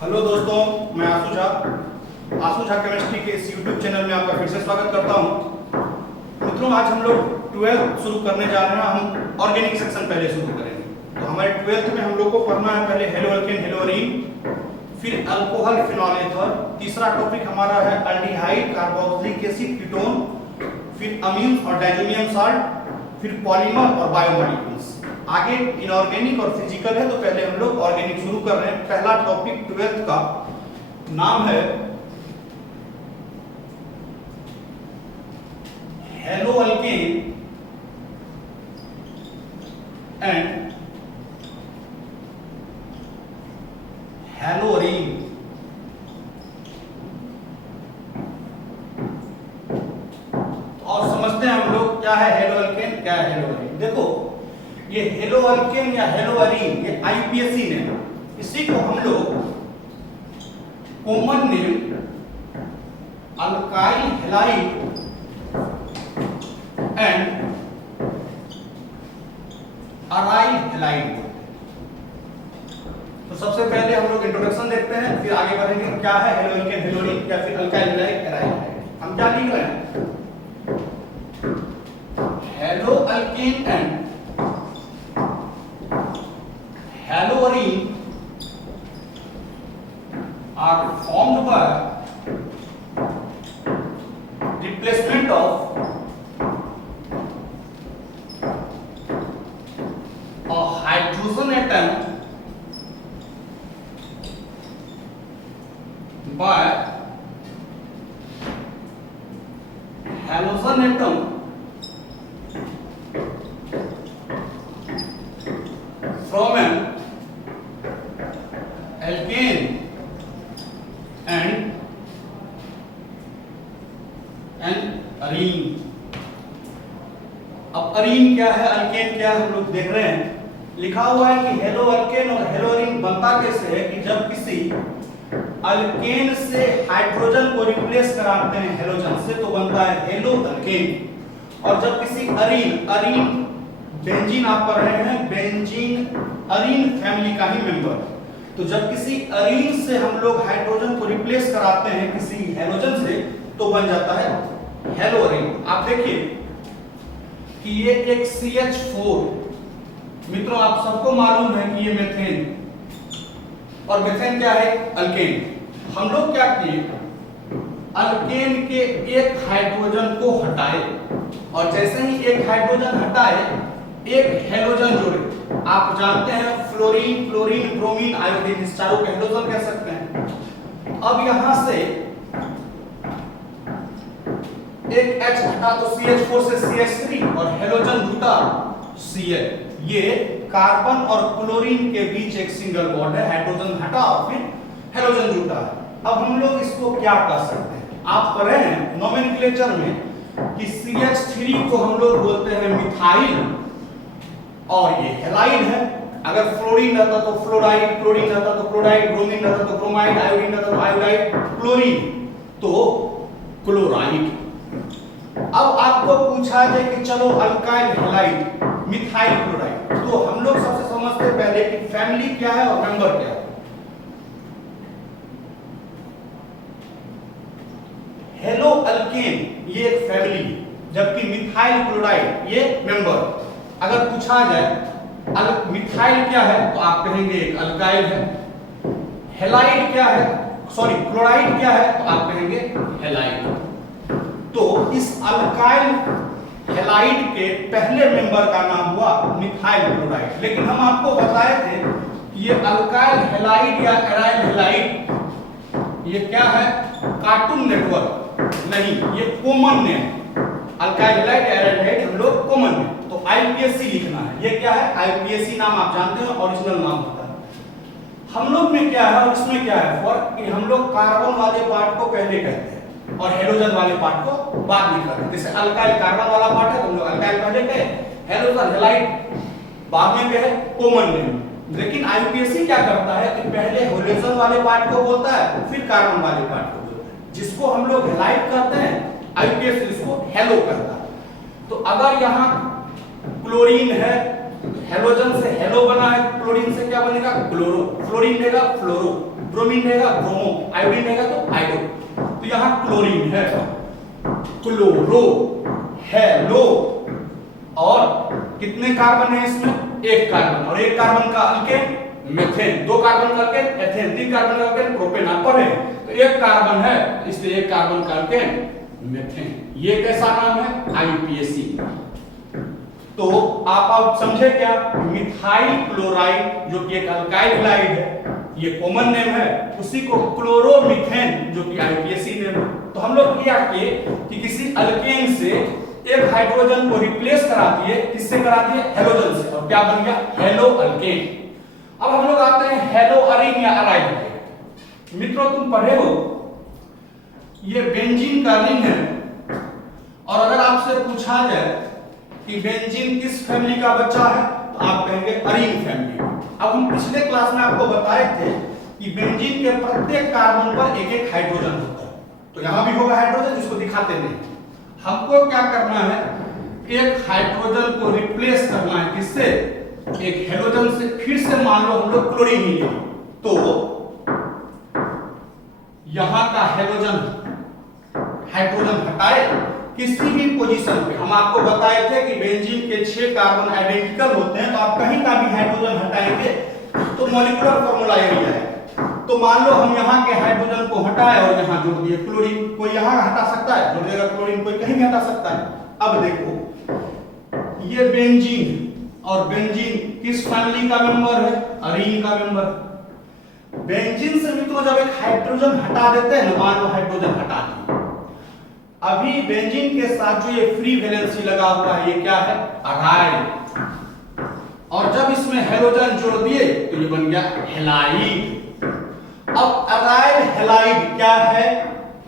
Hello दोस्तों, मैं आशु Jha chemistry के इस यूट्यूब चैनल में आपका फिर से स्वागत करता हूं। मित्रों, आज हम लोग 12th शुरू करने जा रहे हैं। हम ऑर्गेनिक सेक्शन पहले शुरू करेंगे। तो हमारे 12th में हम लोग को पढ़ना है पहले हेलो अल्केन, हेलो अरीन, फिर अल्कोहल, फिनॉल, एथर। तीसरा टॉपिक हमारा है अल्डिहाइड, कार्बोक्सिलिक एसिड, कीटोन, फिर अमीन्स और डायजोनियम साल्ट, फिर पॉलीमर और बायोमॉलिक्यूल्स। आगे इनऑर्गेनिक और फिजिकल है, तो पहले हम लोग ऑर्गेनिक शुरू कर रहे हैं। पहला टॉपिक 12th का नाम है hello alkane and hello Areen. और समझते हैं हम लोग क्या है हेलो अल्केन, क्या है हेलो अरीन। देखो, ये हेलो अल्केन या हेलो अरीन ये आईपीएसी नेम, इसी को हम लोग common name alkyl halide and aryl halide. तो सबसे पहले हम लोग इंट्रोडक्शन देखते हैं, फिर आगे बढ़ेंगे क्या है हेलो अल्केन, हेलो अरीन या फिर अल्काइल हैलाइड, अराइल हैलाइड। हम क्या लिख रहे हैं? Hello alkane and haloarine are formed by replacement of a hydrogen atom by halogen atom from an alkane and an arene। अब अरीन क्या है, अल्केन क्या है, हम लोग देख रहे हैं। लिखा हुआ है कि हेलो अल्केन और हेलो अरीन बनता कैसे है कि जब किसी अल्केन से हाइड्रोजन को रिप्लेस कराते हैं हेलोजन से, तो बनता है हेलो अल्केन। और जब किसी अरीन, अरीन बेंजीन आप पढ़ रहे हैं, बेंजीन अरीन फैमिली का ही मेंबर। तो जब किसी अरीन से हम लोग हाइड्रोजन को रिप्लेस कराते हैं किसी हेलोजन से, तो बन जाता है हेलो अरीन। आप देखिए कि ये एक CH4, मित्रों आप सबको मालूम है कि ये मेथेन, और मेथेन क्या है? अल्केन। हम लोग क्या किए, अल्केन के एक हाइड्रोजन को हटाए, और जैसे ही एक हाइड्रोजन हटाए एक हेलोजन जोड़े। आप जानते हैं फ्लोरीन, क्लोरीन, ब्रोमीन, आयोडीन, इस चारों के हेलोजन कह सकते हैं। अब यहां से एक H हटा तो CH4 से CH3 और हेलोजन जुटा Cl। ये कार्बन और क्लोरीन के बीच एक सिंगल बॉन्ड है, हाइड्रोजन हटा और फिर हेलोजन जुटा है। अब हम लोग इसको क्या कर सकते हैं? आप पढ़े हैं नोमेनक्लेचर में कि CH3 को हम लोग बोलते हैं मिथाइल, और ये हैलाइड है। अगर फ्लोरीन रहता तो फ्लोराइड, क्लोरीन रहता तो क्लोराइड, ब्रोमीन रहता तो ब्रोमाइड, आयोडीन रहता तो आयोडाइड, क्लोरीन तो क्लोराइड। अब आपको पूछा जाए कि चलो अल्काइल हैलाइड, मिथाइल क्लोराइड, तो हम लोग सबसे समझते पहले कि फैमिली क्या है और मेंबर क्या है। हेलो अल्केन ये एक फैमिली, जबकि मिथाइल क्लोराइड ये मेंबर। अगर पूछा जाए मिथाइल क्या है, तो आप कहेंगे एक अल्काइल है। हैलाइड क्या है, सॉरी क्लोराइड क्या है, तो आप कहेंगे हैलाइड। तो इस अल्काइल हैलाइड के पहले मेंबर का नाम हुआ मिथाइल क्लोराइड। लेकिन हम आपको बताए थे कि ये अल्काइल हैलाइड या एराइल हैलाइड ये क्या है, कार्टून नेटवर्क नहीं, ये common name. Alkyl halide, aryl halide हम लोग कॉमन नेम, तो आईपीएसी लिखना है। ये क्या है? आईपीएसी नाम आप जानते हैं, ओरिजिनल नाम होता है। हम लोग में क्या है और इसमें क्या है फर्क कि हम लोग कार्बन वाले पार्ट को पहले कहते हैं और हेलोजन वाले पार्ट को बाद में कहते हैं। जैसे अल्काइल कार्बन वाला पार्ट है तो हम लोग अल्काइल पहले कहे, हेलोजन हैलाइड बाद में कहे, कॉमन नेम। लेकिन आईपीएसी क्या करता है कि पहले हेलोजन वाले पार्ट को बोलता है, फिर कार्बन वाले पार्ट को बोलता है। जिसको हम लोग हैलाइड कहते हैं, आईपीएसी इसको हेलो कहता है। तो अगर यहाँ क्लोरीन है, हेलोजन से हेलो बना है, क्लोरीन से क्या बनेगा? क्लोरो, फ्लोरीन देगा फ्लोरो। ब्रोमीन रहेगा ब्रोमो, आयोडीन रहेगा तो आयोडो। तो यहाँ क्लोरीन है, क्लोरो, हेलो, और कितने कार्बन है इसमें? एक कार्बन, और एक कार्बन का अल्केन मेथेन, दो कार्बन का अल्केन एथेन, तीन कार्बन का अल्केन प्रोपेन। आप पढ़े तो एक कार्बन है इसलिए एक कार्बन का अल्केन मेथेन। ये कैसा नाम है? आईयूपीएसी। तो आप समझे क्या? मिथाइल क्लोराइड जो कि एक अल्काइल हैलाइड है, ये कॉमन नेम है, उसी को क्लोरोमीथेन जो कि आईयूपीएसी नेम है। तो हम लोग क्या किए कि किसी अल्केन से एक हाइड्रोजन को रिप्लेस करा दिए, किससे करा दिए? हेलोजन से, और क्या बन गया? Hello alkane. अब हम लोग आते हैं हेलो अरीन या अराइन पे। मित्रों तुम पढ़े हो ये बेंजीन का रिंग है, और अगर आपसे पूछा जाए कि बेंजीन किस फैमिली का बच्चा है तो आप कहेंगे अरीन फैमिली। अब हम पिछले क्लास में आपको बताए थे कि बेंजीन के प्रत्येक कार्बन पर एक एक हाइड्रोजन होता है, तो यहां भी होगा हाइड्रोजन, जिसको दिखाते नहीं। हमको क्या करना है? एक हाइड्रोजन को रिप्लेस करना है, किससे? एक हेलोजन से। फिर से मान लो हम लोग क्लोरीन ही लेंगे, तो यहां का हाइड्रोजन हटाए किसी भी पोजीशन पे। हम आपको बताए थे कि बेंजीन के 6 कार्बन आइडेंटिकल होते हैं, तो आप कहीं का भी हाइड्रोजन हटाएंगे तो मॉलिक्यूलर फार्मूला एरिया है। तो मान लो हम यहाँ के हाइड्रोजन को हटाए और यहाँ जोड़ दिए क्लोरीन। कोई यहाँ हटा सकता है, जोड़ देगा क्लोरीन, कोई कहीं भी हटा सकता है। अब देखो ये बेंजीन, और बेंजीन किस फैमिली का मेंबर है? अरीन का मेंबर। बेंजीन से मित्रों जब एक हाइड्रोजन हटा देते हैं, मान लो हाइड्रोजन हटा दिए, अभी बेंजीन के साथ जो ये फ्री वैलेंसी लगा हुआ है, ये क्या है? अराइल। और जब इसमें हेलोजन जोड़ दिए तो ये बन गया हेलाइड। अब अराइल हेलाइड क्या है?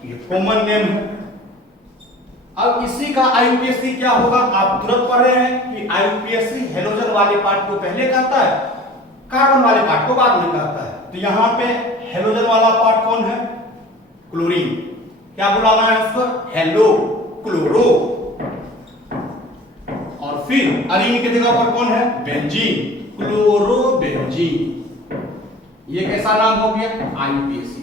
ये कॉमन नेम है। अब इसी का आईयूपीएसी क्या होगा? आप तुरंत पढ़ रहे हैं कि आईयूपीएसी हेलोजन वाले पार्ट को पहले कहता है, कार्बन वाले पार्ट को बाद में कहता है। तो यहां पे हेलोजन वाला पार्ट कौन है? क्लोरीन। क्या बुलाना है उसको? Hello chloro. और फिर अरीन की जगह पर कौन है? Benzene, chlorobenzene. ये कैसा नाम हो गया? आईयूपीएसी।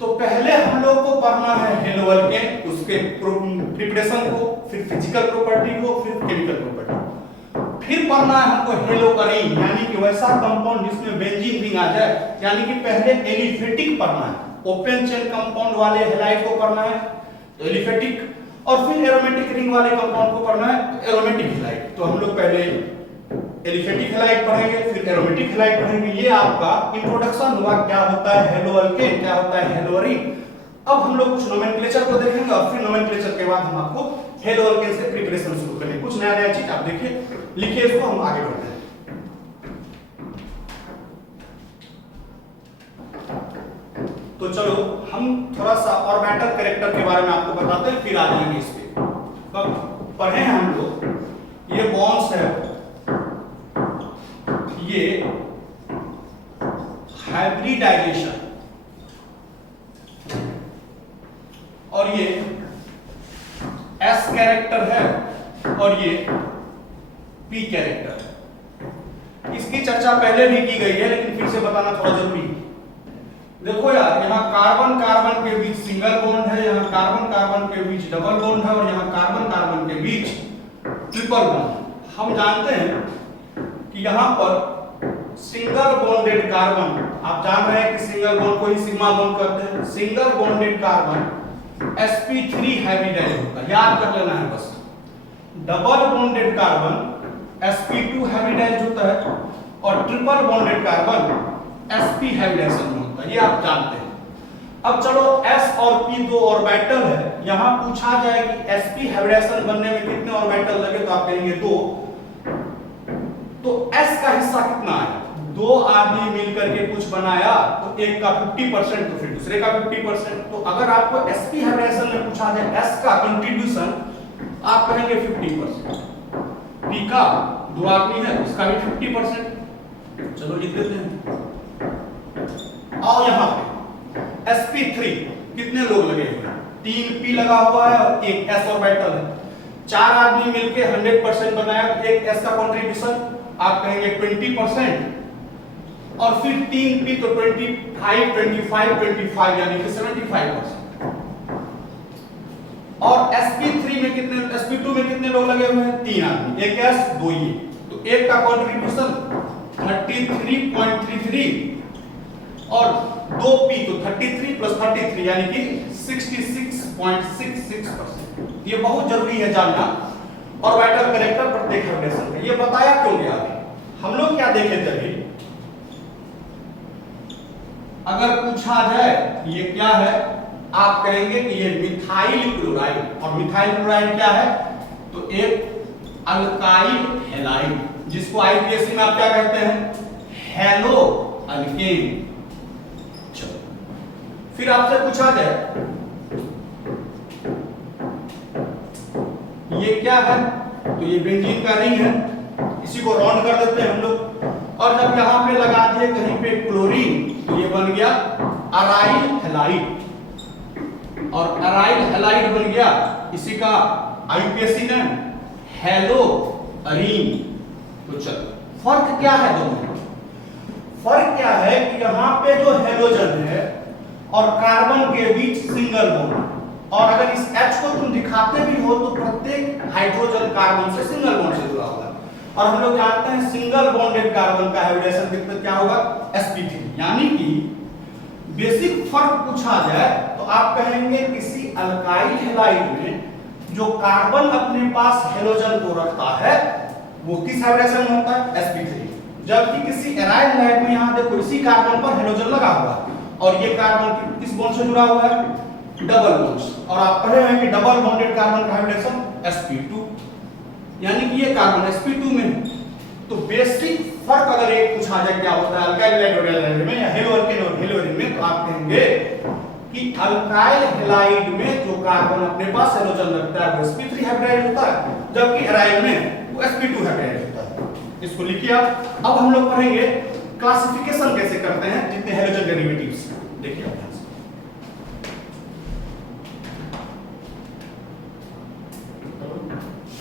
तो पहले हम लोग को पढ़ना है हेलो अल्केन, उसके प्रिपरेशन को, फिर फिजिकल प्रॉपर्टी को, फिर केमिकल प्रॉपर्टी। फिर पढ़ना है हमको हेलो अरीन, यानी कि वैसा कंपाउंड जिसमें बेंजीन रिंग आ जाए। यानी कि पहले एलिफेटिक पढ़ना है, ओपन चेन कंपाउंड वाले हैलाइड को पढ़ना है एलिफेटिक, और फिर एरोमेटिक रिंग वाले कंपाउंड को पढ़ना है एरोमेटिक हैलाइड। तो हम लोग पहले एलिफेटिक हैलाइड पढ़ेंगे, फिर एरोमेटिक हैलाइड पढ़ेंगे। ये आपका इंट्रोडक्शन हुआ, क्या होता है हेलो अल्केन, क्या होता है हेलो अरीन। अब हम लोग कुछ नोमेनक्लेचर को देखेंगे, और फिर नोमेनक्लेचर के बाद हम आपको हेलो अल्केन से प्रिपरेशन शुरू करेंगे। कुछ नया नया चीज आप देखिए, लिखिए इसको, हम आगे बढ़ते हैं। तो चलो हम थोड़ा सा ऑर्बिटल कैरेक्टर के बारे में आपको बताते हैं, फिर आ जाएंगे इस पे। तो पढ़े हैं हम लोग, ये बॉन्ड्स है, ये हाइब्रिडाइजेशन, और ये एस कैरेक्टर है, और ये पी कैरेक्टर है। इसकी चर्चा पहले भी की गई है, लेकिन फिर से बताना थोड़ा जरूरी है। देखो यार, यहाँ कार्बन कार्बन के बीच सिंगल बॉन्ड है, यहाँ कार्बन कार्बन के बीच डबल बॉन्ड है, और यहाँ कार्बन कार्बन के बीच ट्रिपल बॉन्ड। हम जानते हैं कि यहाँ पर सिंगल बॉन्डेड कार्बन, आप जान रहे हैं कि सिंगल बॉन्ड को ही सिग्मा बॉन्ड कहते हैं। Single bonded carbon sp3 hybridise होता है, याद कर लेना है बस। Double bonded carbon sp2 hybridise होता है, और triple bonded carbon sp hybridisation होता है, ये आप जानते हैं। अब चलो s और p दो ऑर्बिटल है, यहां पूछा जाए कि sp हाइब्रिडाइजेशन बनने में कितने ऑर्बिटल लगे, तो आप कहेंगे 2। तो s का हिस्सा कितना है? 2 आदमी मिलकर के कुछ बनाया, तो एक का 50%, तो फिर दूसरे का 50%। तो अगर आपको sp हाइब्रिडाइजेशन में पूछा जाए s का कंट्रीब्यूशन, आप कहेंगे 50%। p का 2 आदमी है, उसका भी 50%। चलो लिख देते हैं। और यहाँ पे sp3 कितने लोग लगे हुए हैं? 3 p लगा हुआ है और एक s ऑर्बिटल है। 4 आदमी मिलके 100% बनाया, एक s का कंट्रीब्यूशन आप कहेंगे 20%। और फिर 3p तो 25 25 25 यानी कि 75%। और sp3 में कितने, sp2 में कितने लोग लगे हुए हैं? 3 आदमी, एक s 2 ये, तो एक का कंट्रीब्यूशन 33.33 और 2p तो 33 प्लस 33 यानी कि 66.66%। ये बहुत जरूरी है जानना। और वाइटल कैरेक्टर प्रत्येक हाइब्रिडेशन का ये बताया क्यों गया? हम लोग क्या देखे थे? अगर पूछा जाए ये क्या है, आप कहेंगे कि ये मिथाइल क्लोराइड। और मिथाइल क्लोराइड क्या है? तो एक अल्काइल हैलाइड, जिसको आईपीएससी में आप क्या कहते हैं? Hello alkane. चलो फिर आपसे पूछा जाए ये क्या है, तो ये बेंजीन का रिंग है, इसी को राउंड कर देते हैं हम लोग। और जब यहां पे लगा दिए कहीं पे क्लोरीन तो ये बन गया अराइल हैलाइड। और अराइल हैलाइड बन गया इसी का आईपीएससी नेम हेलो अरीन। तो चलो फर्क क्या है दोनों में? फर्क क्या है कि यहां पे जो हेलोजन है और कार्बन के बीच सिंगल बॉन्ड, और अगर इस H को तुम दिखाते भी हो तो प्रत्येक हाइड्रोजन कार्बन से सिंगल बॉन्ड से जुड़ा होगा। और हम लोग जानते हैं सिंगल बॉन्डेड कार्बन का हाइब्रिडेशन कितना क्या होगा? sp3। यानी कि बेसिक फर्क पूछा जाए तो आप कहेंगे किसी अल्काइल हैलाइड में जो कार्बन अपने पास हेलोजन को रखता है वो किस हाइब्रिडेशन में होता है? sp3। जबकि किसी एराइल हैलाइड में यहां देखो इसी कार्बन पर हेलोजन लगा हुआ है और ये कार्बन किस बॉन्ड से जुड़ा हुआ है? Double bonds. और आप पढ़े हैं कि डबल बॉन्डेड कार्बन का हाइब्रिडेशन sp2, यानी कि ये कार्बन sp2 में है। तो बेसिक फर्क अगर एक पूछा जाए क्या होता है अल्काइल हैलाइड और हैलाइड में, या हेलो अल्केन और हेलो अरीन में, तो आप कहेंगे कि अल्काइल हैलाइड में जो कार्बन अपने पास हेलोजन रखता है वो sp3 हाइब्रिड होता है, जबकि एराइल में वो sp2 हाइब्रिड होता है। इसको लिखिए आप। अब हम लोग पढ़ेंगे क्लासिफिकेशन कैसे करते हैं जितने हेलोजन डेरिवेटिव्स। देखिए आप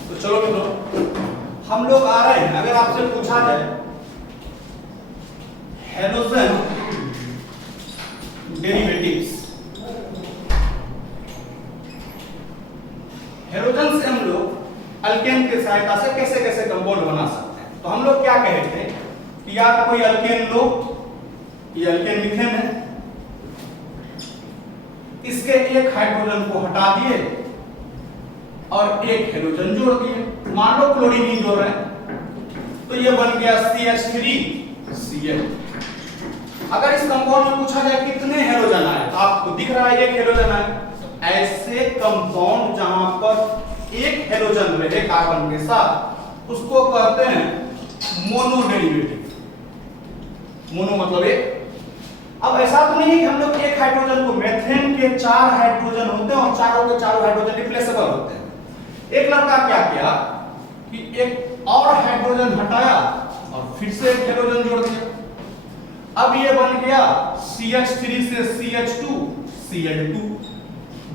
तो चलो मित्रों हम लोग आ रहे हैं। अगर आपसे पूछा जाए हेलोजन डेरिवेटिव्स, हेलोजन से हम लोग अल्केन की सहायता से कैसे कैसे कंपाउंड बना सकते हैं, तो हम लोग क्या कहे थे कि या तो कोई अल्केन लो, ये अल्केन मीथेन है, इसके एक हाइड्रोजन को हटा दिए और एक हेलोजन जोड़ दिए। मान लो क्लोरीन ही जोड़ रहे हैं तो ये बन गया CH3Cl। अगर इस कंपाउंड में पूछा जाए कितने हेलोजन आए तो आपको दिख रहा है एक हेलोजन आए। ऐसे कंपाउंड जहां पर एक हेलोजन रहे कार्बन के साथ उसको कहते हैं मोनो डेरिवेटिव। मोनो मतलब एक। अब ऐसा तो नहीं है कि हम लोग एक हाइड्रोजन को, मेथेन के 4 हाइड्रोजन होते हैं और चारों के चारों हाइड्रोजन रिप्लेसेबल होते हैं। एक लड़का क्या किया कि एक और हाइड्रोजन हटाया और फिर से एक हाइड्रोजन जोड़ दिया। अब ये बन गया CH3 से CH2 Cl2।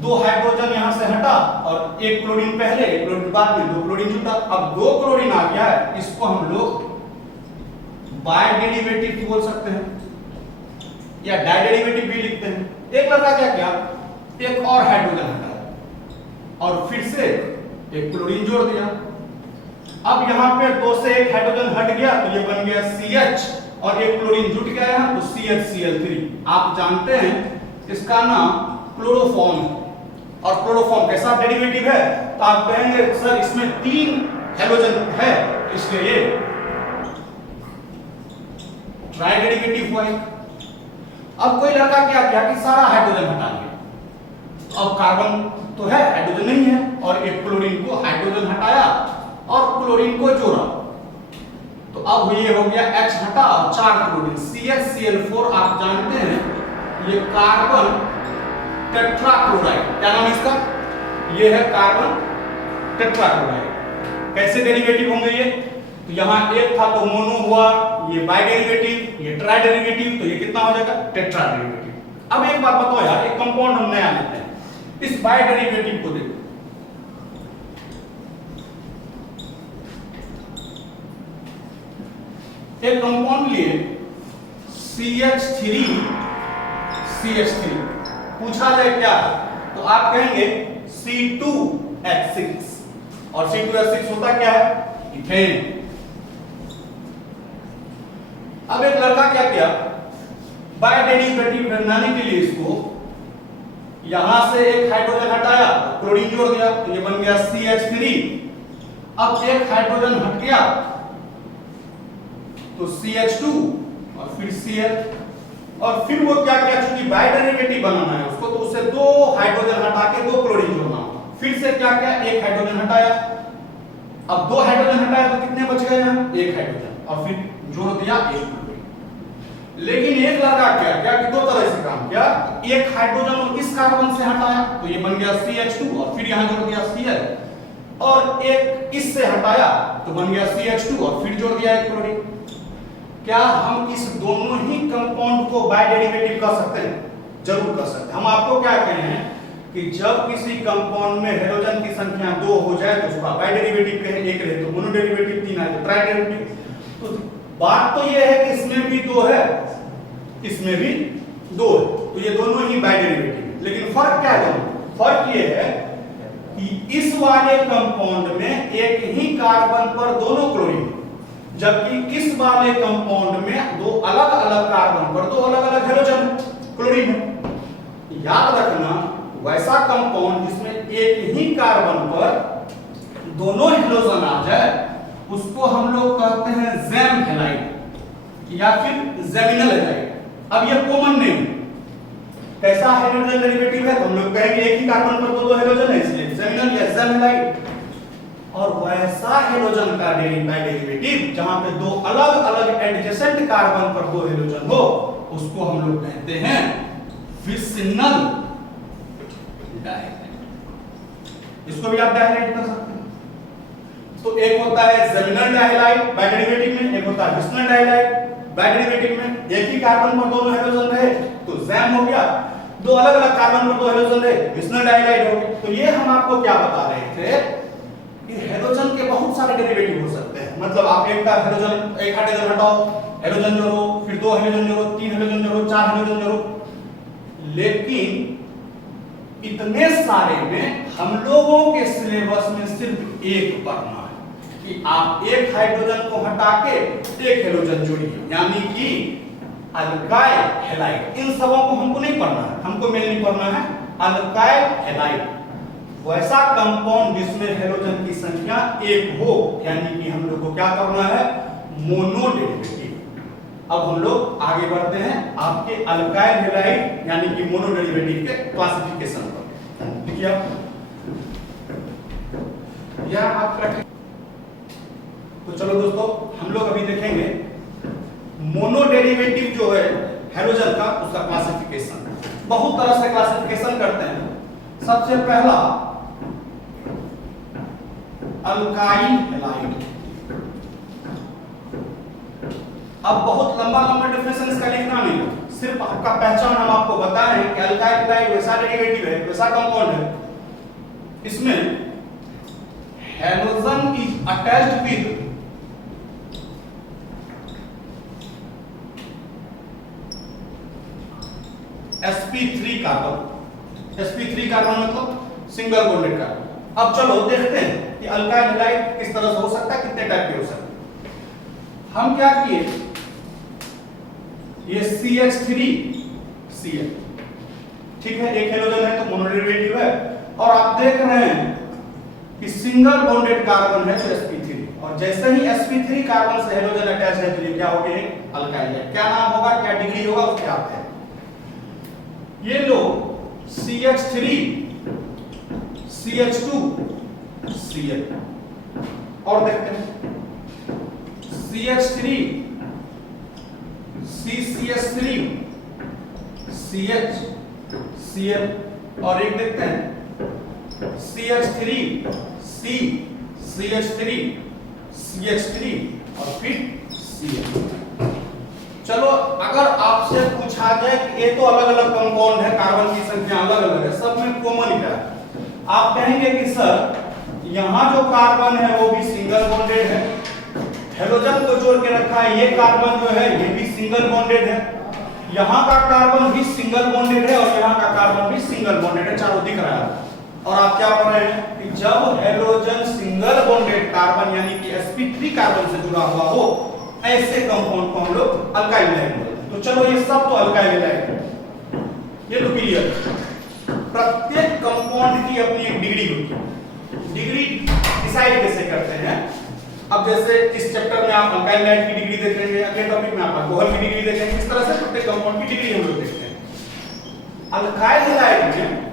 2 हाइड्रोजन यहां से हटा और एक क्लोरीन पहले एक क्लोरीन बाद में, 2 क्लोरीन जुटा। अब 2 क्लोरीन आ गया है, इसको हम लोग बाय डेरिवेटिव बोल सकते हैं या डाई डेरिवेटिव भी लिखते हैं। एक लड़का क्या किया, एक और हाइड्रोजन हटाया और फिर से एक क्लोरीन जोड़ दिया। अब यहाँ पे 2 से एक हाइड्रोजन हट गया तो ये बन गया CH और एक क्लोरीन जुट गया है तो CH_Cl3। आप जानते हैं इसका नाम क्लोरोफॉर्म है। और क्लोरोफॉर्म कैसा डेरिवेटिव है तो आप कहेंगे सर इसमें 3 हेलोजन है इसलिए ये ट्राई डेरिवेटिव हुआ। अब कोई लड़का क्या किया कि सारा हाइड्रोजन हटा दिया। अब कार्बन तो है, हाइड्रोजन नहीं है, और एक क्लोरीन को हाइड्रोजन हटाया और क्लोरीन को जोड़ा तो अब ये हो गया H हटा और 4 क्लोरीन CH_Cl4। आप जानते हैं ये कार्बन टेट्राक्लोराइड, क्या नाम है इसका? ये है कार्बन टेट्राक्लोराइड। कैसे डेरिवेटिव होंगे ये? तो यहां एक था तो मोनो हुआ, ये बाय डेरिवेटिव, ये ट्राई डेरिवेटिव, तो ये कितना हो जाएगा? Tetra derivative. अब एक बात बताओ यार, एक कंपाउंड हम नया लेते हैं, इस बाय डेरिवेटिव को देखो। एक कंपाउंड लिए CH3 CH3 पूछा जाए क्या तो आप कहेंगे C2H6 और C2H6 होता क्या है इथेन। अब एक लड़का क्या किया बायोडेरिवेटिव बनाने के लिए इसको यहां से एक हाइड्रोजन हटाया क्लोरीन जोड़ दिया तो ये बन गया CH3। अब एक हाइड्रोजन हट गया तो CH2 और फिर Cl और फिर वो क्या किया चूंकि बायोडेरिवेटिव बनाना है उसको तो उससे दो हाइड्रोजन हटा के दो क्लोरीन जोड़ना फिर से क्या किया एक हाइड्रोजन हटाया। अब दो हाइड्रोजन हटाया तो कितने बच गए यहाँ एक हाइड्रोजन और फिर जोड़ दिया एक क्लोरीन। लेकिन एक लड़का क्या किया कि दो तरह से काम किया एक हाइड्रोजन इस कार्बन से हटाया तो ये बन गया CH2 और फिर यहां जोड़ दिया Cl और एक इससे हटाया तो बन गया CH2 और फिर जोड़ दिया एक क्लोरीन। क्या हम इस दोनों ही कंपाउंड को बायोडेरिवेटिव कर सकते हैं जरूर कर सकते हैं। हम आपको क्या कह रहे हैं कि जब किसी कंपाउंड में हाइड्रोजन की संख्या 2 हो जाए तो उसका बायोडेरिवेटिव कहें एक रहे तो मोनोडेरिवेटिव 3 है तो ट्राइडेरिवेटिव। तो बात तो ये है कि इसमें भी 2 है इसमें भी 2 है तो ये दोनों ही बायोडेरिवेटिव। लेकिन फर्क क्या है फर्क ये है कि इस वाले कंपाउंड में एक ही कार्बन पर दोनों क्लोरीन जबकि इस वाले कंपाउंड में दो अलग अलग कार्बन पर दो अलग अलग हाइड्रोजन क्लोरीन है। याद रखना वैसा कंपाउंड जिसमें एक ही कार्बन पर दोनों हाइड्रोजन आ जाए उसको हम लोग कहते हैं जैम हैलाइड या फिर जेमिनल हैलाइड। अब ये कॉमन नेम कैसा हाइड्रोजन डेरिवेटिव है तो हम लोग कहेंगे एक ही कार्बन पर दो हाइड्रोजन है इसलिए जेमिनल या जैम हैलाइड। और वैसा हाइड्रोजन का डेरिवेटिव जहां पे दो अलग अलग एडजेसेंट कार्बन पर दो हाइड्रोजन हो उसको हम लोग कहते हैं विसिनल डायहाइड। इसको भी आप डायहाइड कर सकते हैं। तो एक होता है जेमिनल डायहाइड बायोडेरिवेटिव में एक होता है विसिनल डायहाइड बायोडेरिवेटिव में एक ही कार्बन पर दोनों हाइड्रोजन रहे तो जैम हो गया दो अलग अलग कार्बन पर दो हाइड्रोजन रहे विसिनल डायहाइड हो गया। तो ये हम आपको क्या बता रहे थे कि हाइड्रोजन के बहुत सारे डेरिवेटिव हो सकते हैं। मतलब आप एक का हाइड्रोजन एक हाइड्रोजन हटाओ हाइड्रोजन जोड़ो फिर दो हाइड्रोजन जोड़ो तीन हाइड्रोजन जोड़ो चार हाइड्रोजन जोड़ो। लेकिन इतने सारे में हम लोगों के सिलेबस में सिर्फ एक पढ़ना है कि आप एक हाइड्रोजन को हटा के एक हाइड्रोजन जोड़िए यानी कि अल्काइल हैलाइड। इन सबों को हमको नहीं पढ़ना है हमको मेनली पढ़ना है अल्काइल हैलाइड वैसा कंपाउंड जिसमें हाइड्रोजन की संख्या एक हो यानी कि हम लोग को क्या करना है मोनोडेरिवेटिव। अब हम लोग आगे बढ़ते हैं आपके अल्काइल हैलाइड यानी कि मोनोडेरिवेटिव के क्लासिफिकेशन पर। देखिए यह आप रखें तो चलो दोस्तों हम लोग अभी देखेंगे मोनोडेरिवेटिव जो है हाइड्रोजन का उसका क्लासिफिकेशन। बहुत तरह से क्लासिफिकेशन करते हैं। सबसे पहला अल्काइल हैलाइड। अब बहुत लंबा लंबा डेफिनेशन इसका लिखना नहीं सिर्फ आपका पहचान हम आपको बताए हैं कि अल्काइल हैलाइड वैसा डेरिवेटिव है वैसा कंपाउंड है इसमें hydrogen is attached with sp3 carbon. sp3 carbon मतलब सिंगल बॉन्डेड कार्बन। अब चलो देखते हैं कि अल्काइल हैलाइड किस तरह से हो सकता है कितने टाइप के हो सकते हैं। हम क्या किए ये CH3 Cl ठीक है एक हाइड्रोजन है तो मोनोडेरिवेटिव है और आप देख रहे हैं कि सिंगल बॉन्डेड कार्बन है तो sp3 और जैसे ही sp3 कार्बन से हाइड्रोजन अटैच है तो ये क्या हो गया अल्काइल है। क्या नाम होगा क्या डिग्री होगा उसके आप है। ये लो CH3 CH2 Cl और देखते हैं CH3 CCS3 CH Cl और एक देखते हैं CH3 C CH3 CH3 और फिर Cl। चलो अगर आपसे पूछा जाए कि ये तो अलग अलग कंपाउंड है कार्बन की संख्या अलग अलग है सब में कॉमन क्या है आप कहेंगे कि सर यहाँ जो कार्बन है वो भी सिंगल बॉन्डेड है हाइड्रोजन को जोड़ के रखा है ये कार्बन जो है ये भी सिंगल बॉन्डेड है यहाँ का कार्बन भी सिंगल बॉन्डेड है और यहाँ का कार्बन भी सिंगल बॉन्डेड है, चारों दिख रहा है। और आप क्या पढ़ रहे हैं कि जब हेलोजन सिंगल बॉन्डेड कार्बन यानी कि sp3 कार्बन से जुड़ा हुआ हो, ऐसे कंपाउंड को हम लोग अल्काइल हैलाइड बोलते हैं। तो चलो ये सब तो अल्काइल हैलाइड है, ये तो क्लियर। प्रत्येक कंपाउंड की अपनी एक डिग्री होती है। डिग्री डिसाइड कैसे करते हैं? अब जैसे इस चैप्टर में आप अल्काइल हैलाइड की डिग्री देखेंगे, अगले टॉपिक में आप अल्कोहल की डिग्री देखेंगे, इस तरह से प्रत्येक कंपाउंड की डिग्री हम लोग देखते हैं। अल्काइल हैलाइड में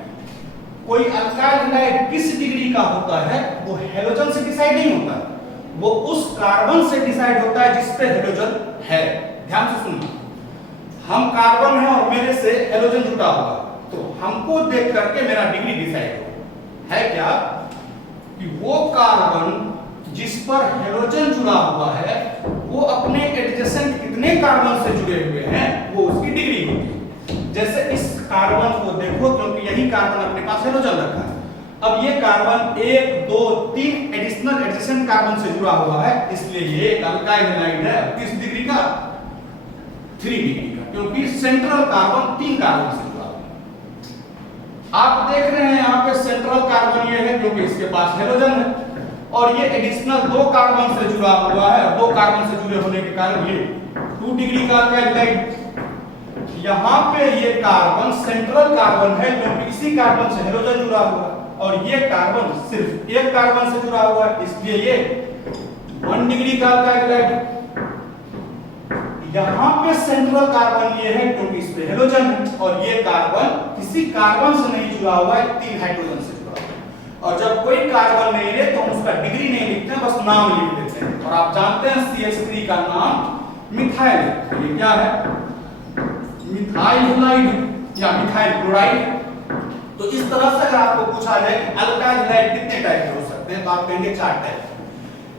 कोई अल्काइल हैलाइड किस डिग्री का होता है वो हेलोजन से डिसाइड नहीं होता, वो उस कार्बन से डिसाइड होता है जिस पे हेलोजन है। ध्यान से सुनिए, हम कार्बन है और मेरे से हेलोजन जुड़ा हुआ, तो हमको देख करके मेरा डिग्री डिसाइड हो है क्या कि वो कार्बन जिस पर हेलोजन जुड़ा हुआ है वो अपने एडजेसेंट कितने कार्बन से जुड़े हुए हैं वो उसकी डिग्री होती है। जैसे इस कार्बन को देखो, क्योंकि यही कार्बन अपने पास हेलोजन रखा है। अब ये कार्बन 1 2 3 एडिशनल एडजेसेंट कार्बन से जुड़ा हुआ है, इसलिए ये एक अल्काइल हैलाइड है। किस डिग्री का? 3 डिग्री का, क्योंकि सेंट्रल कार्बन 3 कार्बन से जुड़ा हुआ है। आप देख रहे हैं यहाँ पे सेंट्रल कार्बन ये है क्योंकि इसके पास हेलोजन है, और ये एडिशनल 2 कार्बन से जुड़ा हुआ है, और 2 कार्बन से जुड़े होने के कारण ये 2 डिग्री का अल्काइल हैलाइड। यहाँ पे ये कार्बन सेंट्रल कार्बन है क्योंकि इसी कार्बन से हेलोजन जुड़ा हुआ है, और ये कार्बन सिर्फ एक कार्बन से जुड़ा हुआ है, इसलिए ये 1 डिग्री का अल्काइल हैलाइड। यहाँ पे सेंट्रल कार्बन ये है क्योंकि इस पे हेलोजन है, और ये कार्बन किसी कार्बन से नहीं जुड़ा हुआ है, 3 हाइड्रोजन से जुड़ा हुआ है। और जब कोई कार्बन नहीं है तो हम उसका डिग्री नहीं लिखते हैं, बस नाम लिख देते हैं। और आप जानते हैं CH3 का नाम मिथाइल है, तो ये क्या है? मिथाइल हैलाइड या मिथाइल क्लोराइड। तो इस तरह से अगर आपको पूछा जाए कि अल्काइल हैलाइड कितने टाइप के हो सकते हैं, तो आप कहेंगे 4 टाइप,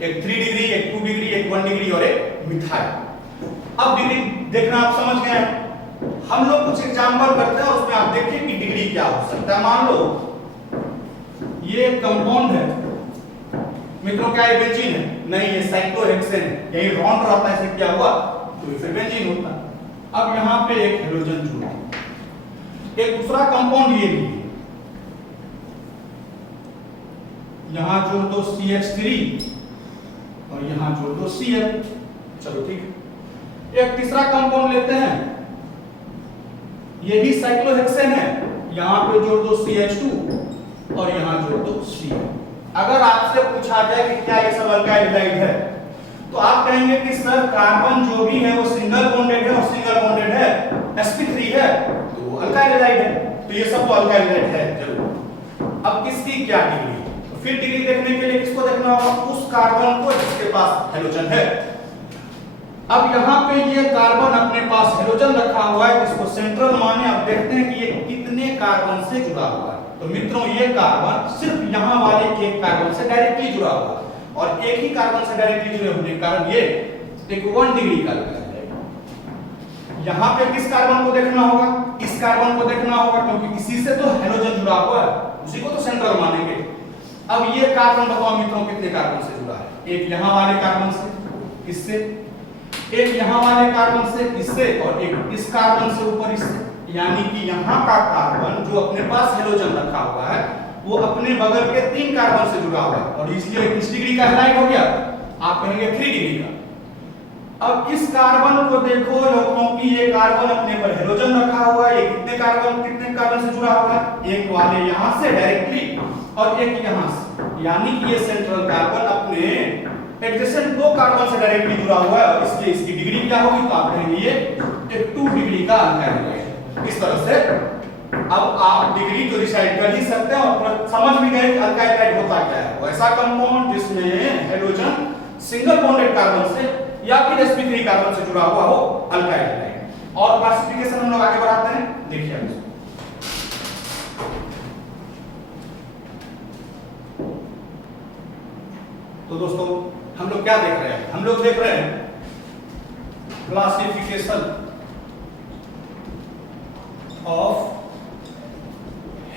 एक 3 डिग्री, एक 2 डिग्री, एक 1 डिग्री और एक मिथाइल। अब डिग्री देखना आप समझ गए हैं। हम लोग कुछ एग्जांपल करते हैं और उसमें आप देखिए कि डिग्री क्या हो सकता है। मान लो ये एक कंपाउंड है, मित्रों क्या ये बेंजीन है? नहीं, ये साइक्लोहेक्सेन है। यही रॉन्ड रहता है, इसे क्या हुआ तो इसे बेंजीन होता है। अब यहाँ पे एक हेलोजन जुड़ा, एक दूसरा कंपाउंड ये भी है, यहाँ जोड़ दो CH3 और यहाँ जोड़ दो Cl। चलो ठीक है। एक तीसरा कंपाउंड लेते हैं, ये भी साइक्लोहेक्सेन है, यहाँ पे जोड़ दो CH2 और यहाँ जोड़ दो Cl। अगर आपसे पूछा जाए कि क्या ये सब अल्काइल हैलाइड है, तो आप कहेंगे कि सर कार्बन जो भी है वो सिंगल बॉन्डेड है, और सिंगल बॉन्डेड है sp3 है, तो वो अल्काइल हैलाइड है। तो ये सब तो अल्काइल हैलाइड है जरूर। अब किसकी क्या डिग्री? तो फिर डिग्री देखने के लिए किसको देखना होगा? उस कार्बन को जिसके पास हेलोजन है। अब यहाँ पे ये कार्बन अपने पास हेलोजन रखा हुआ है, जिसको सेंट्रल माने। अब देखते हैं कि ये कितने कार्बन से जुड़ा हुआ है। तो मित्रों ये कार्बन सिर्फ यहाँ वाले एक कार्बन से डायरेक्टली जुड़ा हुआ है, और एक ही कार्बन से डायरेक्टली जुड़े होने के कारण ये एक 1 डिग्री का अल्काइल है। यहाँ पे किस कार्बन को देखना होगा? इस कार्बन को देखना होगा, क्योंकि इसी से तो हेलोजन जुड़ा हुआ है, उसी को तो सेंट्रल मानेंगे। अब ये कार्बन बताओ मित्रों कितने कार्बन से जुड़ा है? एक यहाँ वाले कार्बन से, इससे, एक यहाँ वाले कार्बन से, इससे, और एक इस कार्बन से ऊपर इससे। यानी कि यहाँ का कार्बन जो अपने पास हेलोजन रखा हुआ है वो अपने बगल के 3 कार्बन से जुड़ा हुआ है, और इसलिए किस डिग्री का हैलाइड हो गया? आप कहेंगे 3 डिग्री का। अब इस कार्बन को देखो, क्योंकि ये कार्बन अपने पर हेलोजन रखा हुआ है, ये कितने कार्बन से जुड़ा हुआ है? एक वाले यहाँ से डायरेक्टली और एक यहाँ से, यानी कि ये सेंट्रल कार्बन अपने एडजेसेंट 2 कार्बन से डायरेक्टली जुड़ा हुआ है, और इसलिए इसकी डिग्री क्या होगी? तो आप कहेंगे ये एक 2 डिग्री का अल्काइल हैलाइड। इस तरह से अब आप डिग्री तो डिसाइड कर ही सकते हैं, और समझ भी गए कि अल्काइल हैलाइड होता क्या है। ऐसा कंपाउंड जिसमें हेलोजन सिंगल बॉन्डेड कार्बन से या फिर sp3 कार्बन से जुड़ा हुआ हो, अल्काइल हैलाइड। और क्लासिफिकेशन हम लोग आगे बढ़ाते हैं, देखिए अब तो दोस्तों हम लोग क्या देख रहे हैं? हम लोग देख रहे हैं क्लासिफिकेशन ऑफ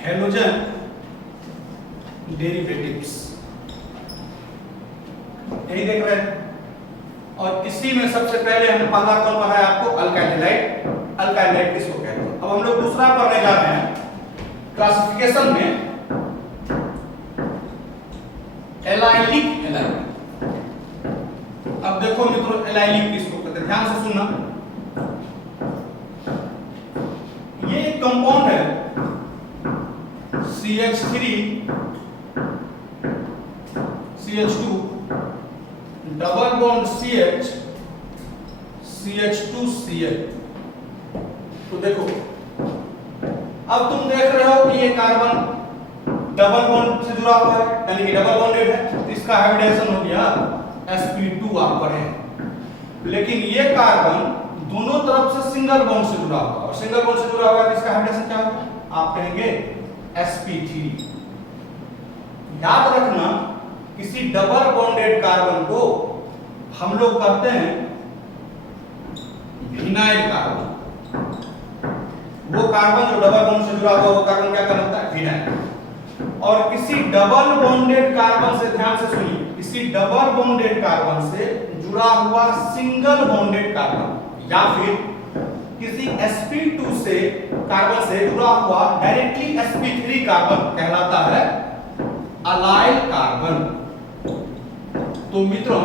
हेलोजन डेरिवेटिव्स, यही देख रहे हैं। और इसी में सबसे पहले हम पहला कौन पढ़ा है आपको? Alkyl halide. अल्काइल हाइड किसको कहते हैं। अब हम लोग दूसरा पढ़ने जा रहे हैं क्लासिफिकेशन में एलाइलिक हैलाइड। अब देखो मित्रों एलाइलिक किसको कहते हैं, ध्यान से सुनना। ये एक कंपाउंड है CH3 CH2 double bond CH CH2 Cl। तो देखो अब तुम देख रहे हो कि ये कार्बन डबल बॉन्ड से जुड़ा हुआ है, यानी कि डबल बॉन्डेड है, तो इसका हाइब्रिडाइजेशन हो गया sp2 आप पढ़े हैं। लेकिन ये कार्बन दोनों तरफ से सिंगल बॉन्ड से जुड़ा हुआ है, और सिंगल बॉन्ड से जुड़ा हुआ है तो इसका हाइब्रिडाइजेशन क्या होगा, आप कहेंगे sp3। याद रखना किसी डबल बॉन्डेड कार्बन को हम लोग कहते हैं विनाइल कार्बन। वो कार्बन जो डबल बॉन्ड से जुड़ा हुआ वो कार्बन क्या कहलाता है, विनाइल। और किसी डबल बॉन्डेड कार्बन से, ध्यान से सुनिए, किसी डबल बॉन्डेड कार्बन से जुड़ा हुआ सिंगल बॉन्डेड कार्बन या फिर किसी sp2 से कार्बन से जुड़ा हुआ डायरेक्टली sp3 कार्बन कहलाता है अलाइल कार्बन। तो मित्रों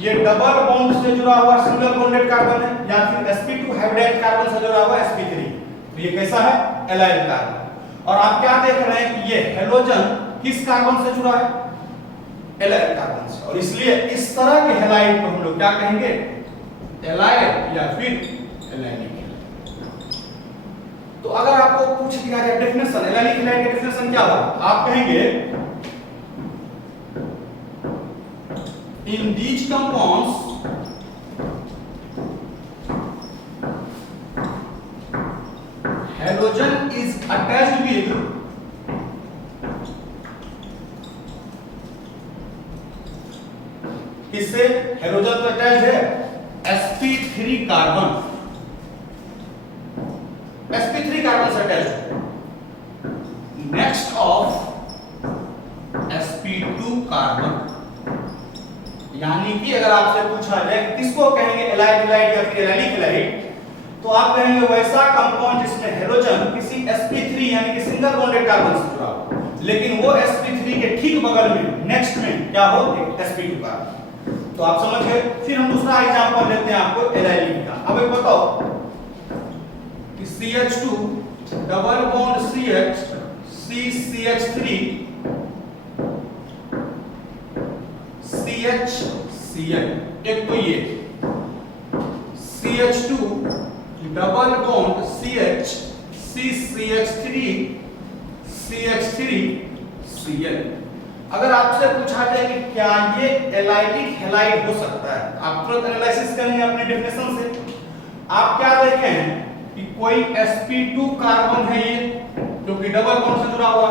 ये डबल बॉन्ड से जुड़ा हुआ सिंगल बॉन्डेड कार्बन है या फिर sp2 हाइब्रिडाइज्ड कार्बन से जुड़ा हुआ sp3, तो ये कैसा है, एलाइल कार्बन। और आप क्या देख रहे हैं कि ये हेलोजन किस कार्बन से जुड़ा है, एलाइल कार्बन से, और इसलिए इस तरह के हैलाइड को हम लोग क्या कहेंगे, एलाइल या फिर एलाइलिक। तो अगर आपको पूछ दिया जाए डेफिनेशन एलाइलिक हैलाइड का डेफिनेशन क्या होगा, आप कहेंगे in these compounds halogen is attached with किससे, हेलोजन तो अटैच्ड है sp3 कार्बन, sp3 कार्बन से अटैच्ड है, नेक्स्ट ऑफ sp2 कार्बन। यानी कि अगर आपसे पूछा जाए किसको कहेंगे एलाइल हैलाइड या फिर एलाइलिक हैलाइड, तो आप कहेंगे वैसा कंपाउंड जिसमें हेलोजन किसी sp3 यानी कि सिंगल बॉन्डेड कार्बन से जुड़ा हो, लेकिन वो sp3 के ठीक बगल में नेक्स्ट में क्या हो, एक sp2 कार्बन। तो आप समझ गए। फिर हम दूसरा एग्जांपल लेते हैं आपको एलाइलिक का। अब एक बताओ कि CH2 double bond CH CH3 CHCl, एक तो ये CH2 double bond CH CH3 CH3Cl। अगर आपसे पूछा जाए कि क्या ये एलाइलिक हैलाइड हो सकता है, आप तुरंत एनालिसिस करेंगे अपने डेफिनेशन से। आप क्या देखें हैं कि कोई sp2 कार्बन है ये जो कि डबल बॉन्ड से जुड़ा हुआ,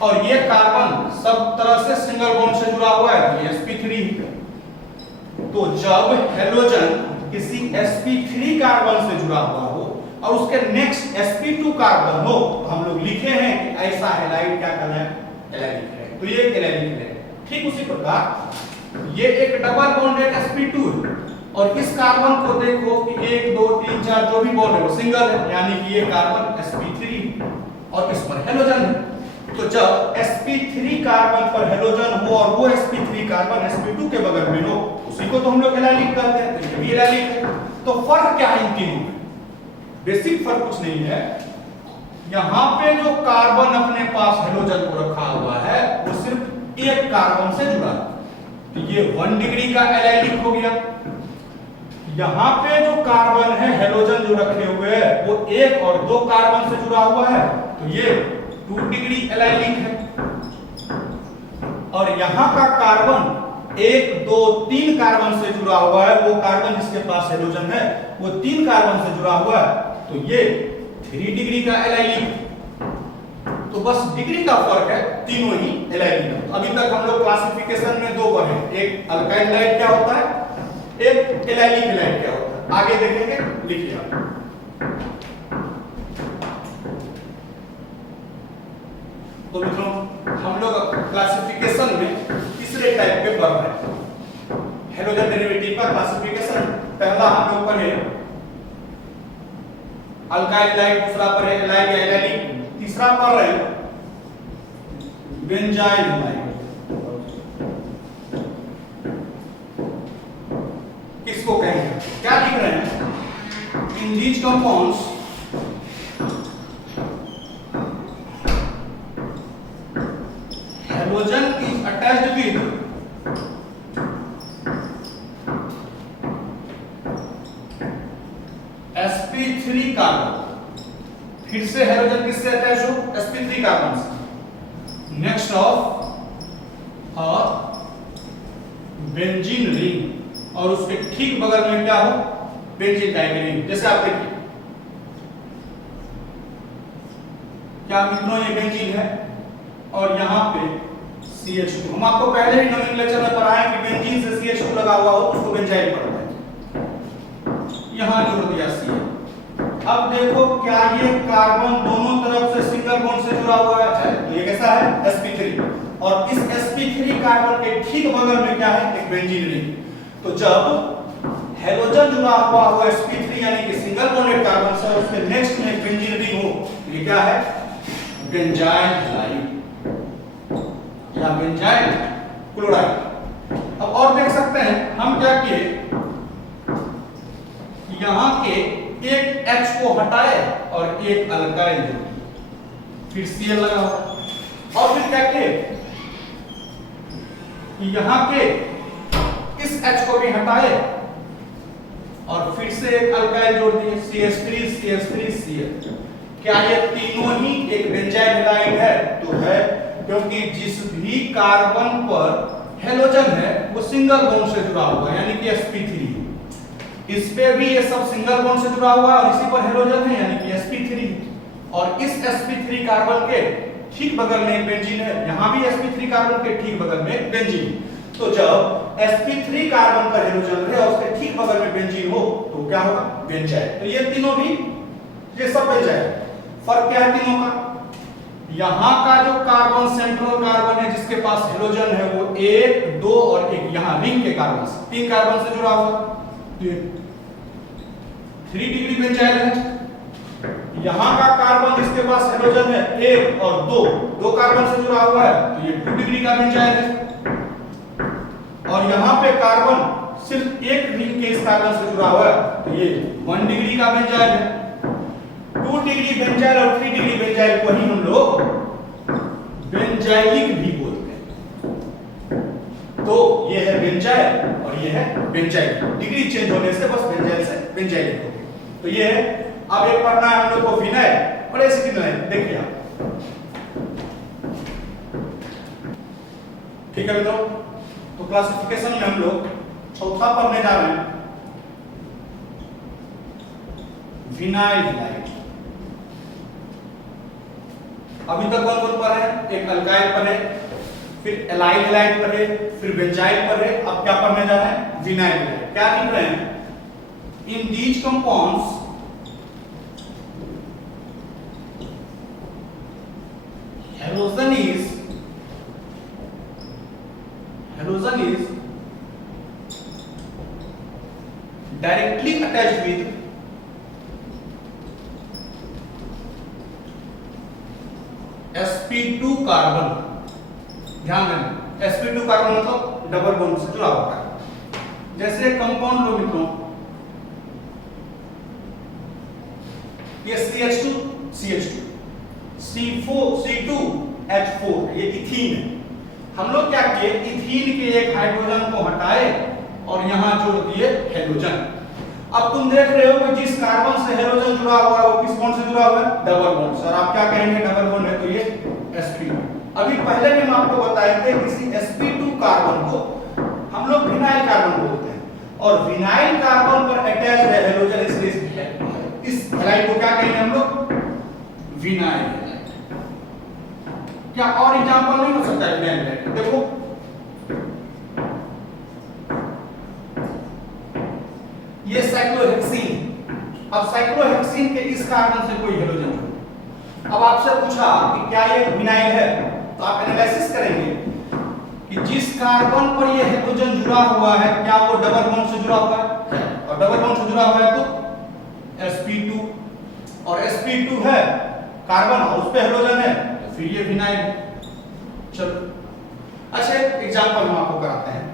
और ये कार्बन सब तरह से सिंगल बॉन्ड से जुड़ा हुआ है, तो ये sp3। तो जब हेलोजन किसी sp3 कार्बन से जुड़ा हुआ हो और उसके नेक्स्ट sp2 कार्बन हो, तो हम लोग लिखे हैं कि ऐसा हैलाइड क्या कहलाता है, एलाइलिक है। तो ये एलाइलिक है। ठीक उसी प्रकार ये एक डबल बॉन्डेड sp2 है, और इस कार्बन को देखो कि 1 2 3 4 जो भी बॉन्ड है वो सिंगल है, यानी कि ये कार्बन sp3 और इस पर हेलोजन है। तो जब sp3 कार्बन पर हेलोजन हो और वो sp3 कार्बन sp2 के बगल में हो, उसी को तो हम लोग एलाइलिक कहते हैं, तो ये भी एलाइलिक है। तो फर्क क्या है इन तीनों में, बेसिक फर्क कुछ नहीं है। यहाँ पे जो कार्बन अपने पास हेलोजन को रखा हुआ है वो सिर्फ एक कार्बन से जुड़ा है, तो ये 1 डिग्री का एलाइलिक हो गया। यहाँ पे जो कार्बन है हेलोजन जो रखे हुए हैं वो 1 और 2 कार्बन से जुड़ा हुआ है, तो ये 2 डिग्री एलाइलिक है। और यहाँ का कार्बन 1 2 3 कार्बन से जुड़ा हुआ है, वो कार्बन जिसके पास हेलोजन है वो 3 कार्बन से जुड़ा हुआ है, तो ये 3 डिग्री का एलाइलिक। तो बस डिग्री का फर्क है, तीनों ही एलाइलिक है। तो अभी तक हम लोग क्लासिफिकेशन में 2 पढ़े, एक अल्काइल हैलाइड क्या होता है, एक एलाइलिक हैलाइड क्या होता है। आगे देखेंगे, लिखिए आप। तो मित्रों हम लोग क्लासिफिकेशन में तीसरे टाइप के पढ़ रहे हैं, हेलोजन डेरिवेटिव का क्लासिफिकेशन। पहला हम लोग पढ़े अल्काइल हैलाइड, दूसरा पर है एलाइल या एलाइलिक, तीसरा पर है बेंजाइल हैलाइड। किसको कहेंगे? क्या लिख रहे हैं? In these compounds halogen is attached with sp3 carbon. फिर से हैलोजन किससे अटैच हो? sp3 कार्बन से। Next of a benzene ring, और उसके ठीक बगल में क्या हो? Benzene diamine ring. जैसे आप देखिए, क्या मित्रों ये बेंजीन है और यहाँ पे CH2। हम आपको पहले ही नोमेनक्लेचर में पढ़ाए कि बेंजीन से CH2 लगा हुआ हो उसको बेंजाइल पढ़ते हैं। यहाँ जोड़ दिया CH। अब देखो क्या ये कार्बन दोनों तरफ से सिंगल बॉन्ड से जुड़ा हुआ है? तो ये कैसा है? sp3। और इस sp3 कार्बन के ठीक बगल में क्या है? एक बेंजीन रिंग। तो जब हैलोजन जुड़ा हुआ हो sp3 यानी कि सिंगल बॉन्डेड कार्बन से, उसके नेक्स्ट में बेंजीन रिंग हो, ये क्या है? बेंजाइल हैलाइड या बेंजाइल क्लोराइड। अब और देख सकते हैं हम क्या किए, यहां के एक H को हटाए और एक अल्काइल दे, फिर Cl लगा हुआ, और फिर क्या किए, यहां के इस H को भी हटाए और फिर से एक अल्काइल जोड़ दिए, CH3 CH3 Cl। क्या ये तीनों ही एक बेंजाइल हैलाइड है? तो है, क्योंकि जिस भी कार्बन पर हैलोजन है वो सिंगल बॉन्ड से जुड़ा हुआ है, यानी कि sp3। इस पे भी ये सब सिंगल बॉन्ड से जुड़ा हुआ है और इसी पर हैलोजन है, यानी कि sp3। और इस sp3 कार्बन के ठीक बगल में एक बेंजीन है, यहां भी sp3 कार्बन के ठीक बगल में एक बेंजीन। तो जब sp3 कार्बन पर हैलोजन रहे और उसके ठीक बगल में बेंजीन हो तो क्या होगा? बेंजाइल। तो ये तीनों भी, ये सब बेंजाइल। फर्क क्या है तीनों का? यहां का जो कार्बन सेंट्रल कार्बन है जिसके पास हैलोजन है वो 1 2 और 1 यहां रिंग के कार्बन से, 3 कार्बन से जुड़ा हुआ, तो ये 3 डिग्री बेंजाइल है। यहां का कार्बन जिसके पास हैलोजन है 1 और 2 कार्बन से जुड़ा हुआ है, तो ये 2 डिग्री का बेंजाइल है। और यहां पे कार्बन सिर्फ एक रिंग के इस कार्बन से जुड़ा हुआ है, तो ये 1 डिग्री का बेंजाइल है। 2 डिग्री बेंजाइल और 3 डिग्री बेंजाइल को ही हम लोग बेंजाइलिक भी बोलते हैं। तो ये है बेंजाइल और ये है बेंजाइल। डिग्री चेंज होने से बस बेंजाइल से बेंजाइलिक हो गया। तो ये है। अब एक पढ़ना है हम लोग को फिनाइल, बड़े से कितना है देखिए आप, ठीक है मित्रों। तो क्लासिफिकेशन में हम लोग चौथा पढ़ने जा रहे हैं, विनाइल हैलाइड। अभी तक कौन कौन पर है? एक अल्काइल पर है, फिर एलाइल हैलाइड पर है, फिर बेंजाइल पर है। अब क्या पढ़ने जा रहे हैं? Vinyl halide. क्या लिख रहे हैं? In these compounds halogen is directly attached with sp2 carbon. ध्यान देना, sp2 कार्बन मतलब डबल बॉन्ड से जुड़ा होता है। जैसे कंपाउंड लो मित्रों, ये CH2 CH2 C2H4, ये इथीन है। हम लोग क्या किए, इथीन के एक हाइड्रोजन को हटाए और यहां जोड़ दिए हैलोजन। अब तुम देख रहे हो कि जिस कार्बन से हैलोजन जुड़ा हुआ है वो किस बॉन्ड से जुड़ा हुआ है? Double bond. सर आप क्या कहेंगे? डबल बॉन्ड है तो ये sp2। अभी पहले भी हम आपको बताए थे किसी sp2 कार्बन को हम लोग विनाइल कार्बन बोलते हैं, और विनाइल कार्बन पर अटैच है हैलोजन, इसलिए इस हैलाइड को क्या कहेंगे हम लोग? Vinyl halide. क्या और एग्जांपल नहीं हो सकता है विनाइल हैलाइड? देखो ये साइक्लोहेक्सीन। अब साइक्लोहेक्सीन के इस कार्बन से कोई हैलोजन है। अब आपसे पूछा कि क्या ये विनाइल है, तो आप एनालिसिस करेंगे कि जिस कार्बन पर ये हैलोजन जुड़ा हुआ है क्या वो डबल बॉन्ड से जुड़ा हुआ है? और डबल बॉन्ड से जुड़ा हुआ है तो sp2। और sp2 है कार्बन और उस पे हेलोजन है, फिर ये विनाइल है। चलो अच्छा एग्जांपल हम आपको कराते हैं।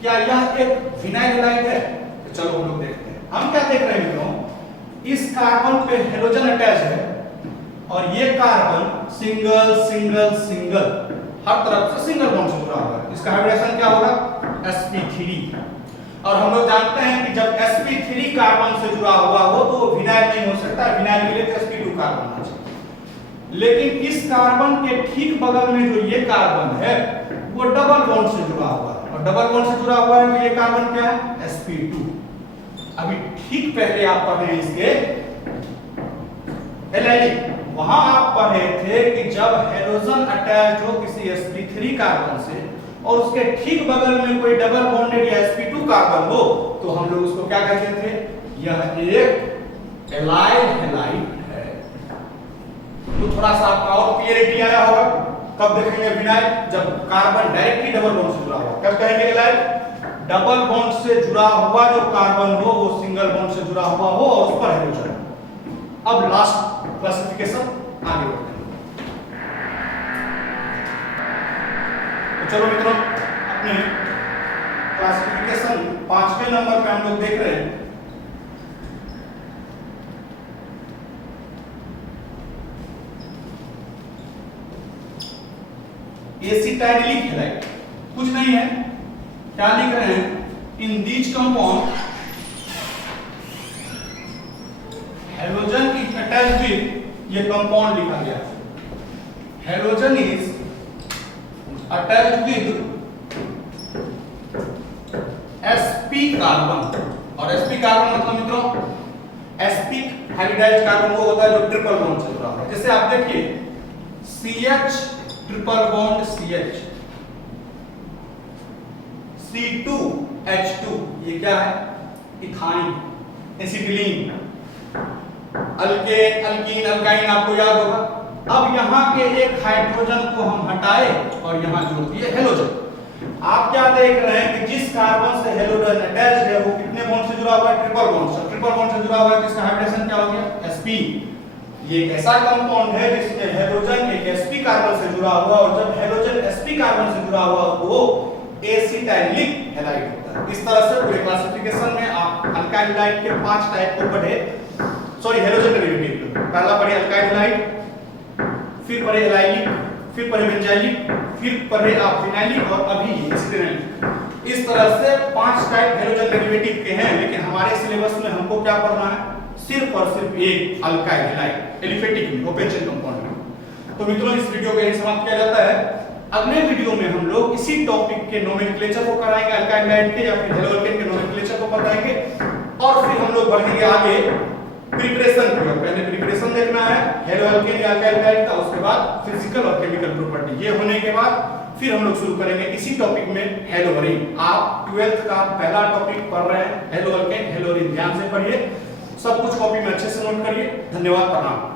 क्या यह एक विनाइल हैलाइड है? तो चलो हम लोग देखते हैं। हम क्या देख रहे हैं मित्रों, इस कार्बन पे हेलोजन अटैच है और ये कार्बन सिंगल सिंगल सिंगल हर तरफ से सिंगल बॉन्ड से जुड़ा हुआ है। इसका हाइब्रिडेशन क्या होगा? sp3। और हम लोग जानते हैं कि जब sp3 कार्बन से जुड़ा हुआ हो तो वो विनाइल नहीं हो सकता, विनाइल के लिए sp2 कार्बन होना चाहिए। लेकिन इस कार्बन के ठीक बगल में जो ये कार्बन है वो डबल बॉन्ड से जुड़ा हुआ है, और डबल बॉन्ड से जुड़ा हुआ है तो ये कार्बन क्या है? sp2। अभी ठीक पहले आप पढ़ रहे हैं इसके एलाइलिक, वहां आप पढ़े थे कि जब हेलोजन अटैच हो किसी sp3 कार्बन से और उसके ठीक बगल में कोई डबल बॉन्डेड या sp2 कार्बन हो तो हम लोग उसको क्या कहते थे? यह एक एलाइल हैलाइड है। तो थोड़ा सा आपका और क्लियरिटी आया होगा। कब देखेंगे विनाइल? जब कार्बन डायरेक्टली डबल बॉन्ड से जुड़ा हुआ। कब कहेंगे एलाइल? डबल बॉन्ड से जुड़ा हुआ जो कार्बन हो वो सिंगल बॉन्ड से जुड़ा हुआ हो और उस पर हेलोजन। अब लास्ट क्लासिफिकेशन आगे बढ़ते हैं। तो चलो मित्रों अपने क्लासिफिकेशन 5वें नंबर पे हम लोग देख रहे हैं एसिटाइलिक हैलाइड। कुछ नहीं है, क्या लिख रहे हैं? In these compound halogen is attached with, ये कंपाउंड लिखा गया, halogen is attached with sp carbon. और sp कार्बन मतलब मित्रों sp हाइब्रिडाइज्ड कार्बन वो होता है जो ट्रिपल बॉन्ड से जुड़ा हुआ है। जैसे आप देखिए CH triple bond CH, C2H2 ये क्या है? Ethyne, acetylene, alkane, alkyne, alkyne आपको याद होगा। अब यहाँ के एक हाइड्रोजन को हम हटाए और यहाँ जोड़ दिए हेलोजन। आप क्या देख रहे हैं कि जिस कार्बन से हेलोजन अटैच है वो कितने बॉन्ड से जुड़ा हुआ है? ट्रिपल बॉन्ड से। ट्रिपल बॉन्ड से जुड़ा हुआ है तो इसका हाइब्रिडेशन क्या हो गया? sp। ये एक ऐसा कंपाउंड है जिसमें हेलोजन एक sp कार्बन से जुड़ा हुआ, और जब हेलोजन sp कार्बन से जुड़ा हुआ तो वो एसिटाइलिक हैलाइड होता है। इस तरह से पूरे क्लासिफिकेशन में आप अल्काइल हैलाइड के 5 टाइप को पढ़े, सॉरी हेलोजन डेरिवेटिव। पहला पढ़े अल्काइल हैलाइड, फिर पढ़े एलाइलिक, फिर पढ़े बेंजाइलिक, फिर पढ़े आप विनाइलिक और अभी एसिटाइलिक। इस तरह से 5 टाइप हेलोजन डेरिवेटिव के हैं, लेकिन हमारे सिलेबस में हमको क्या पढ़ना है? सिर्फ और सिर्फ एक अल्काइल हैलाइड एलिफेटिक में, ओपन चेन कंपाउंड में। तो मित्रों इस वीडियो को यहीं समाप्त किया जाता है। अगले वीडियो में हम लोग इसी टॉपिक के नोमेनक्लेचर को कराएंगे, अल्काइल हैलाइड के या फिर हेलोजन के नोमेनक्लेचर को बताएंगे, और फिर हम लोग बढ़ेंगे आगे प्रिपरेशन की ओर। पहले प्रिपरेशन देखना है हेलो अल्केन या अल्काइल हैलाइड का, उसके बाद फिजिकल और केमिकल प्रॉपर्टी। ये होने के बाद फिर हम लोग शुरू करेंगे इसी टॉपिक में हेलोरीन। आप 12th का पहला टॉपिक पढ़ रहे हैं हेलो अल्केन, हेलोरीन। ध्यान से पढ़िए, सब कुछ कॉपी में अच्छे से नोट करिए। धन्यवाद, प्रणाम।